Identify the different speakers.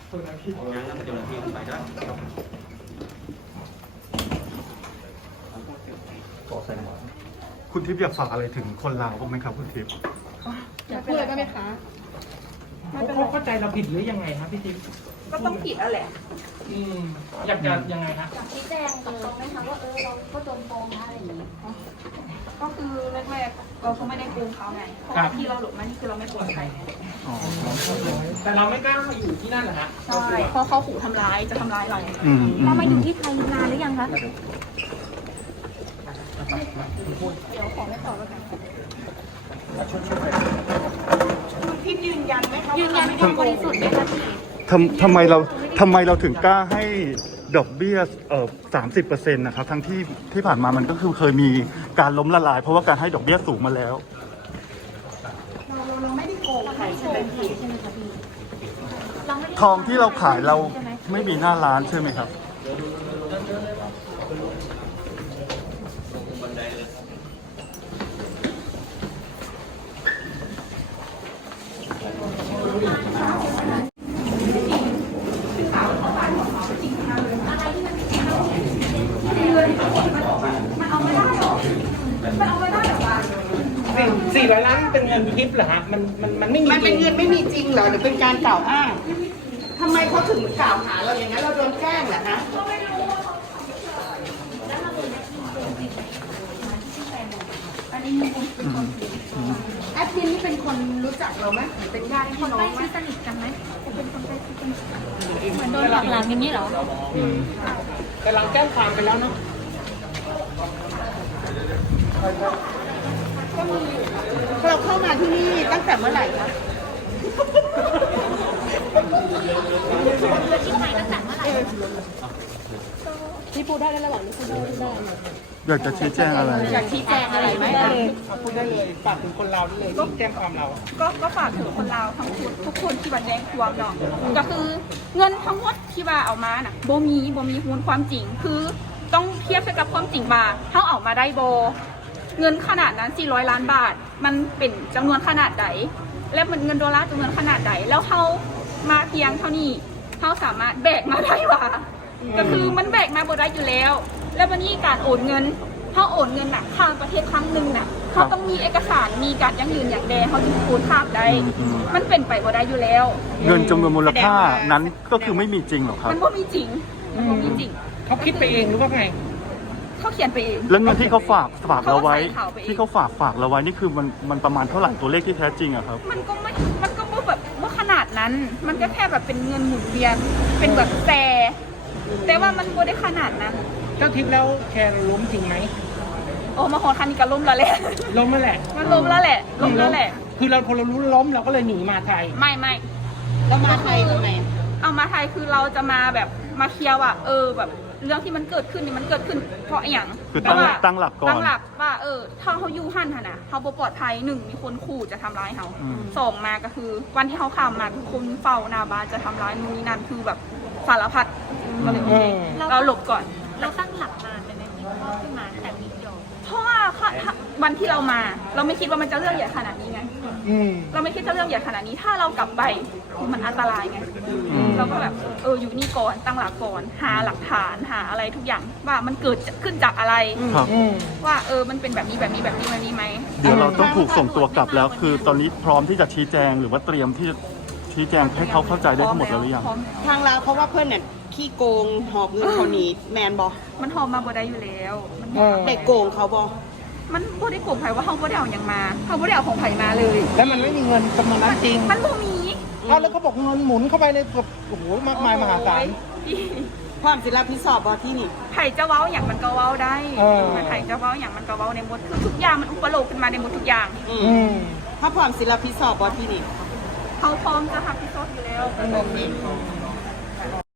Speaker 1: ยังนะเจ้าหน้าที่ไปได้
Speaker 2: คุณทิพย์อยากฝากอะไรถึงคนลาวบ้างไหมครับคุณทิพย์
Speaker 3: อยากพูดอะไรบ้างไหมคะ
Speaker 4: เขาเข้าใจเราผิดหรือยังไงครับพี่ติ๊ก
Speaker 3: ก็ต้องผิดอ่ะแหละ
Speaker 4: อยากจะยังไงครับ
Speaker 5: อยากชี้แจงตรงๆไหมคะว่าเราก็โดนโกงนะอะไรอย่างนี้
Speaker 3: ก็คือแรกๆเราก็ไม่ได้โกงเขาไงเพราะว่าที่เราหลบมานี่คือเราไม่โกงใครไง
Speaker 4: แต่เราไม่กล้าอยู่ที่นั่นเหรอฮะ
Speaker 3: ใช่เพราะเขาขู่ทำร้ายจะทำร้ายเรา
Speaker 5: เรามาอยู่ที่ไทยนานหรือยังคะ
Speaker 3: เดี๋ยวขอไม่ตอบแล้วกัน
Speaker 5: ยืนยันความบริสุทธิ์ไหมคะพี่
Speaker 2: ทำไมเราถึงกล้าให้ดอกเบี้ย30%นะครับทั้งที่ผ่านมามันก็คือเคยมีการล้มละลาย เพราะว่าการให้ดอกเบี้ยสูงมาแล้ว
Speaker 3: เราไม่ได้โกงใคร
Speaker 5: ใช่ไหมคะพี่เราไม่ได้
Speaker 2: ทองที่เราขายเราไม่มีหน้าร้านใช่ไหมครับ
Speaker 4: 400 ล้านเป็นเงินทิปเหรอฮะมันไม่มี
Speaker 6: มันเป็นเงินไม่มีจริงเหรอหรือเป็นการกล่าวอ้างทำไมเขาถึงกล่าวหาเราอย่างนั้นเราโดนแกล้งเหรอฮะแอดมินนี่เป็นคนรู้จักเราไหมหรือเป็นญาติพี่น้องไหม
Speaker 5: สนิทกันไหมเป็นคนใกล้ชิดกันเหมือนโดนหลอกหลานอย่างนี้เหรอ
Speaker 4: แต่เราแจ้งความไปแล้วเนาะ
Speaker 6: เราเข้ามาที่นี่ตั้งแต่เมื่อไหร่คะ
Speaker 5: ที่ไทยตั้งแต่เมื่อไหร่
Speaker 3: นี่พูดได้ในระหว่างนี้พูดได้
Speaker 2: อยากจะชี้แจงอะไร
Speaker 3: อยากชี้แจงอะไรไหม
Speaker 4: พูดได้เลยฝากถึงคนเราได้เลยที่แจ้งความเรา
Speaker 3: ก็ฝากถึงคนลาวทั้งทุกคนที่บันแดงความเนาะก็คือเงินทั้งหมดที่ว่าเอามาน่ะบ่มีมูลความจริง คือต้องเทียบกับความจริงมาเท่าเอามาได้โบเงินขนาดนั้น400 ล้านบาทมันเป็นจำนวนขนาดใดและมันเงินดอลลาร์จำนวนขนาดใดแล้วเขามาเพียงเท่านี้เขาสามารถแบกมาได้ว่าก็คือมันแบกมาบ่ได้อยู่แล้ว แล้ววันนี้การโอนเงินเขาโอนเงินน่ะข้ามประเทศครั้งหนึ่งน่ะเขาต้องมีเอกสารมีการยั่งยืนอย่างแดเขาถึงโอนข้ามได้มันเป็นไปบ่ได้อยู่แล้ว
Speaker 2: เงินจำนวนมูลค่านั้นก็คือไม่มีจริงหรอครับ
Speaker 3: มันบ่มีจริงมันบ่มีจริง
Speaker 4: เขาคิดไปเองหรือว่าไง
Speaker 3: เขาเขียนไปเอง
Speaker 2: แล้วเงินที่เขาฝากเราไว้
Speaker 3: เขาใส่ข่าวไปเอง
Speaker 2: ที่เขาฝากเราไว้นี่คือมันประมาณเท่าไหร่ตัวเลขที่แท้จริงอะครับ
Speaker 3: มันก็ไม่แบบว่าขนาดนั้น มันก็แค่แบบเป็นเงินหมุนเวียนเป็นแบบแต่ว่ามันบ่ได้ขนาดนั้น
Speaker 4: เจ้าทิปแล้วแชร์เราล้มจริงไหม
Speaker 3: โอ้มาหอคันนี้ก็ล้มแล้วแหละ
Speaker 4: ล้มนั่นแหละ
Speaker 3: มันล้มแล้วแหละล้มแล้วแหละ
Speaker 4: คือเราพอเรารู้ล้มเราก็เลยหนีมาไทย
Speaker 3: ไม่
Speaker 6: แล้วมาไทยทำไม
Speaker 3: เอามาไทยคือเราจะมาแบบมาเคลียร์ว่าแบบเรื่องที่มันเกิดขึ้นนี่มันเกิดขึ้นเพราะอย่าง
Speaker 2: คือตั้งหลักก่อน
Speaker 3: ตั้งหลักว่าถ้าเขาอยู่หั่นน่ะเขาบ่ปลอดภัยหนึ่งมีคนขู่จะทำร้ายเขาสองมาก็คือวันที่เขาข้ามมาทุกคนเฝ้าหน้าบ้านจะทำร้ายนู่นนี่นั่นคือแบบสารพัดก็เลยโอเคเราหลบก่อน
Speaker 5: เราตั้งหลักนานไปไหมพี่พอขึ้นมาแต่นิดเดียว
Speaker 3: เพราะว่าวันที่เรามา เราไม่คิดว่ามันจะเรื่องใหญ่ขนาดนี้ไง เราไม่คิดจะเรื่องใหญ่ขนาดนี้ ถ้าเรากลับไปมันอันตรายไง เราก็แบบอยู่นี่ก่อนตั้งหลักก่อนหาหลักฐานหาอะไรทุกอย่างว่ามันเกิดขึ้นจากอะไร
Speaker 2: ครับ
Speaker 3: ว่ามันเป็นแบบนี้ไหม
Speaker 2: เดี๋ยวเราต้องถูกส่งตัวกลับแล้ว คือตอนนี้พร้อมที่จะชี้แจงหรือว่าเตรียมที่จะชี้แจงให้เขาเข้าใจได้ทั้งหมดแล้วหรือยัง
Speaker 3: พร้อม
Speaker 6: ทางเราเพราะว่าเพื่อนเนี่ยขี้โกงหอบเงินเขาหนีแมนบอ
Speaker 3: มันหอมมาบ่ได้อยู่แล้ว
Speaker 6: เด็กโกงเขาบอ
Speaker 3: มันบ่ได้โกงไผว่าเขาบ่ได้เอาอย่างมาเขาบ่ได้เอาของไผมาเลย
Speaker 4: แล้วมันไม่มีเงินจำนวนนั้นจริง
Speaker 3: มันบ่มี
Speaker 4: แล้วเขาบอกเงินหมุนเข้าไปในแบบโอ้โหมากมายมหาศาล
Speaker 3: โอ้ย
Speaker 6: ความศิลปิสอบบอที่นี่
Speaker 3: ไผ่จะเว้าอย่างมันก็เว้าได้ ไผ่จะเว้าอย่างมันก็เว้าในหมดคือทุกอย่างมันอุปโลกขึ้นมาในหมดทุกอย่าง
Speaker 6: ถ้าความศิลปิสอบบอที่นี่
Speaker 3: เขาพร้อมจะหักพิโซดอยู่แล้ว
Speaker 6: โอเค